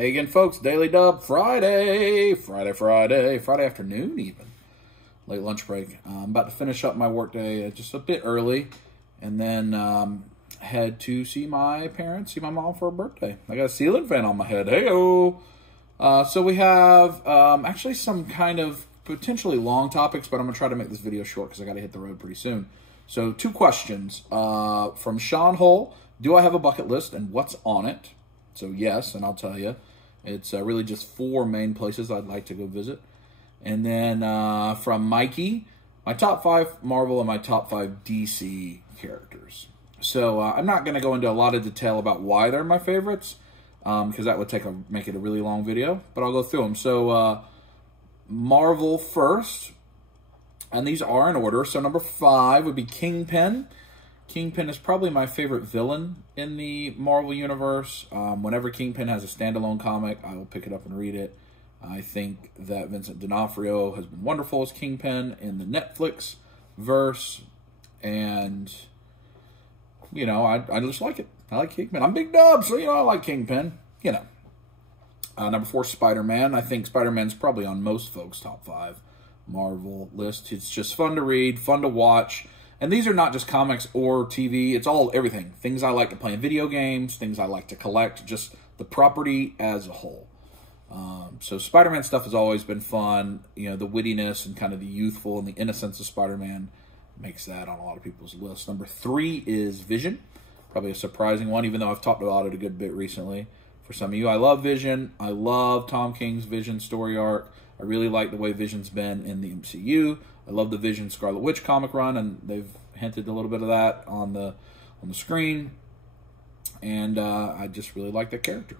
Hey again, folks. Daily Dub Friday afternoon even. Late lunch break. I'm about to finish up my workday just a bit early, and then head to see my parents, see my mom for her birthday. I got a ceiling fan on my head. Hey-o! So we have actually some kind of potentially long topics, but I'm going to try to make this video short because I got to hit the road pretty soon. So 2 questions from Sean Hull. Do I have a bucket list and what's on it? So yes, and I'll tell you. It's really just 4 main places I'd like to go visit. And then from Mikey, my top 5 Marvel and my top 5 DC characters. So I'm not going to go into a lot of detail about why they're my favorites, because that would make it a really long video, but I'll go through them. So Marvel first, and these are in order. So number 5 would be Kingpin. Kingpin is probably my favorite villain in the Marvel Universe. Whenever Kingpin has a standalone comic, I will pick it up and read it. I think that Vincent D'Onofrio has been wonderful as Kingpin in the Netflix verse. And, you know, I just like it. I like Kingpin. I'm Big Dub, so, you know, I like Kingpin. You know. Number 4, Spider-Man. I think Spider-Man's probably on most folks' top 5 Marvel list. It's just fun to read, fun to watch. And these are not just comics or TV. It's all everything. Things I like to play in video games, things I like to collect, just the property as a whole. So Spider-Man stuff has always been fun. You know, the wittiness and kind of the youthful and the innocence of Spider-Man makes that on a lot of people's lists. Number 3 is Vision. Probably a surprising one, even though I've talked about it a good bit recently. For some of you, I love Vision. I love Tom King's Vision story arc. I really like the way Vision's been in the MCU. I love the Vision Scarlet Witch comic run, and they've hinted a little bit of that on the screen. And I just really like that character.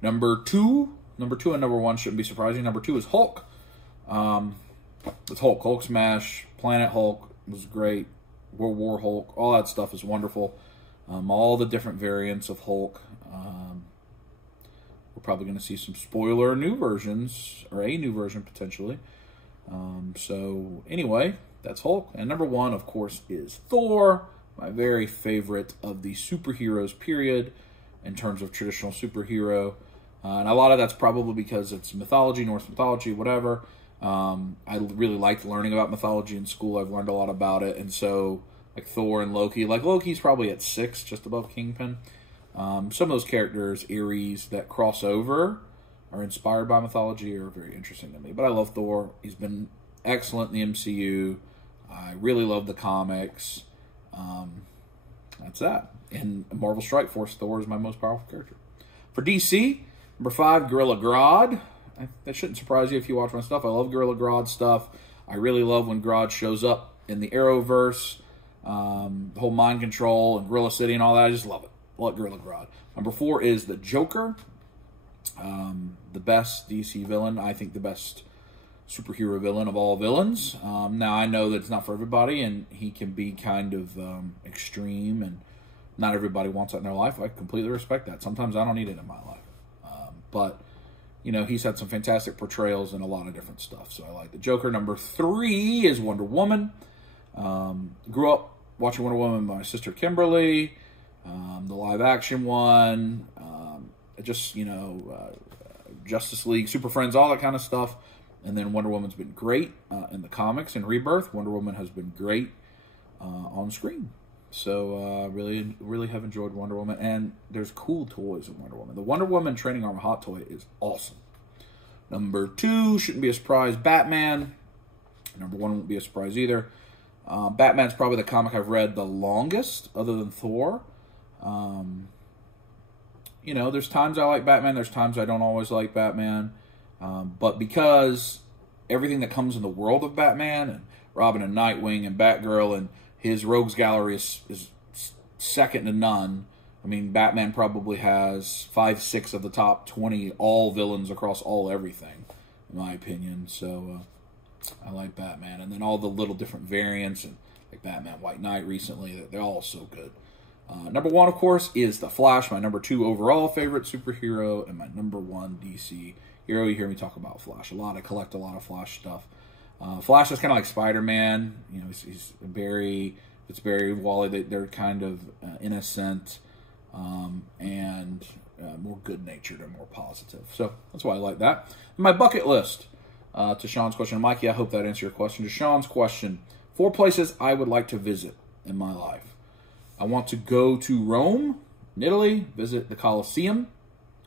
Number two and number 1 shouldn't be surprising. Number 2 is Hulk. It's Hulk. Hulk Smash, Planet Hulk was great. World War Hulk, all that stuff is wonderful. All the different variants of Hulk. We're probably going to see some spoiler new versions, or a new version potentially. So anyway, that's Hulk. And number 1, of course, is Thor, my very favorite of the superheroes, period, in terms of traditional superhero. And a lot of that's probably because it's mythology, Norse mythology, whatever. I really liked learning about mythology in school. I've learned a lot about it. And so, like Thor and Loki, like Loki's probably at 6, just above Kingpin. Some of those characters, Ares, that cross over, are inspired by mythology, are very interesting to me. But I love Thor. He's been excellent in the MCU. I really love the comics. That's that. In Marvel Strike Force, Thor is my most powerful character. For DC, number 5, Gorilla Grodd. That shouldn't surprise you if you watch my stuff. I love Gorilla Grodd stuff. I really love when Grodd shows up in the Arrowverse. The whole mind control and Gorilla City and all that. I just love it. I love Gorilla Grodd. Number 4 is the Joker. The best DC villain. I think the best superhero villain of all villains. Now, I know that it's not for everybody, and he can be kind of extreme, and not everybody wants that in their life. I completely respect that. Sometimes I don't need it in my life. But, you know, he's had some fantastic portrayals in a lot of different stuff, so I like the Joker. Number 3 is Wonder Woman. Grew up watching Wonder Woman with my sister Kimberly. The live-action one. Just, you know, Justice League, Super Friends, all that kind of stuff. And then Wonder Woman's been great in the comics. In Rebirth, Wonder Woman has been great on screen. So really have enjoyed Wonder Woman. And there's cool toys in Wonder Woman. The Wonder Woman Training Armor Hot Toy is awesome. Number 2, shouldn't be a surprise, Batman. Number 1 won't be a surprise either. Batman's probably the comic I've read the longest, other than Thor. You know, there's times I like Batman, there's times I don't always like Batman. But because everything that comes in the world of Batman, and Robin and Nightwing and Batgirl and his rogues gallery is second to none. I mean, Batman probably has 5, 6 of the top 20 all villains across all everything, in my opinion. So I like Batman. And then all the little different variants, and like Batman White Knight recently, they're all so good. Number 1, of course, is The Flash, my number 2 overall favorite superhero, and my number 1 DC hero. You hear me talk about Flash a lot. I collect a lot of Flash stuff. Flash is kind of like Spider-Man. You know, he's Barry, Wally. They're kind of innocent. and more good-natured and more positive. So that's why I like that. My bucket list, to Sean's question. Mikey, I hope that answered your question. To Sean's question, 4 places I would like to visit in my life. I want to go to Rome, Italy, visit the Colosseum.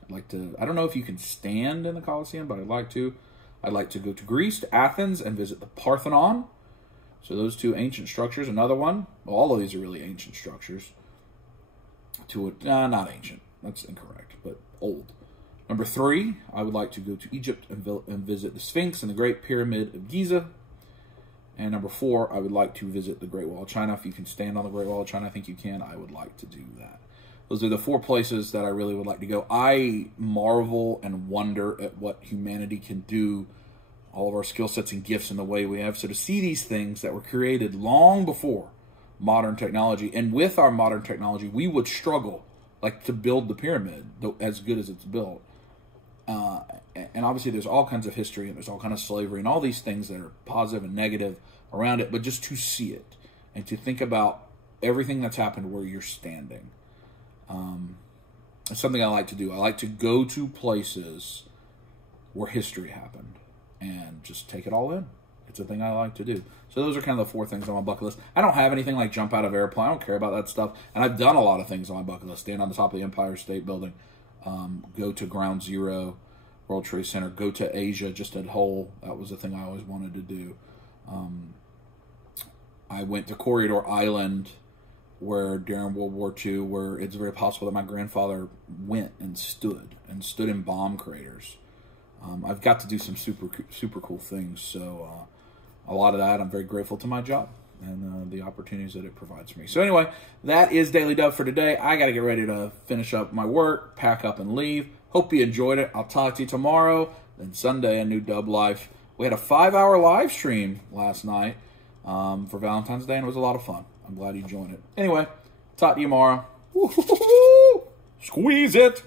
I'd like to, I don't know if you can stand in the Colosseum, but I'd like to. I'd like to go to Greece, to Athens, and visit the Parthenon. So those 2 ancient structures. Another one, well, all of these are really ancient structures. Not ancient, that's incorrect, but old. Number 3, I would like to go to Egypt and visit the Sphinx and the Great Pyramid of Giza. And number 4, I would like to visit the Great Wall of China. If you can stand on the Great Wall of China, I think you can. I would like to do that. Those are the 4 places that I really would like to go. I marvel and wonder at what humanity can do, all of our skill sets and gifts in the way we have. So to see these things that were created long before modern technology, and with our modern technology, we would struggle like to build the pyramid as good as it's built. And obviously there's all kinds of history and there's all kinds of slavery and all these things that are positive and negative around it, but just to see it and to think about everything that's happened where you're standing. It's something I like to do. I like to go to places where history happened and just take it all in. It's a thing I like to do. So those are kind of the 4 things on my bucket list. I don't have anything like jump out of airplane. I don't care about that stuff. And I've done a lot of things on my bucket list. Stand on the top of the Empire State Building. Go to Ground Zero, World Trade Center. Go to Asia just at whole. That was the thing I always wanted to do. I went to Corridor Island, where during World War II, where it's very possible that my grandfather went and stood in bomb craters. I've got to do some super cool things. So a lot of that, I'm very grateful to my job and the opportunities that it provides for me. So anyway, that is Daily Dub for today. I got to get ready to finish up my work, pack up and leave. Hope you enjoyed it. I'll talk to you tomorrow. Then Sunday, a new Dub Life. We had a 5-hour live stream last night for Valentine's Day, and it was a lot of fun. I'm glad you joined it. Anyway, talk to you tomorrow. Squeeze it.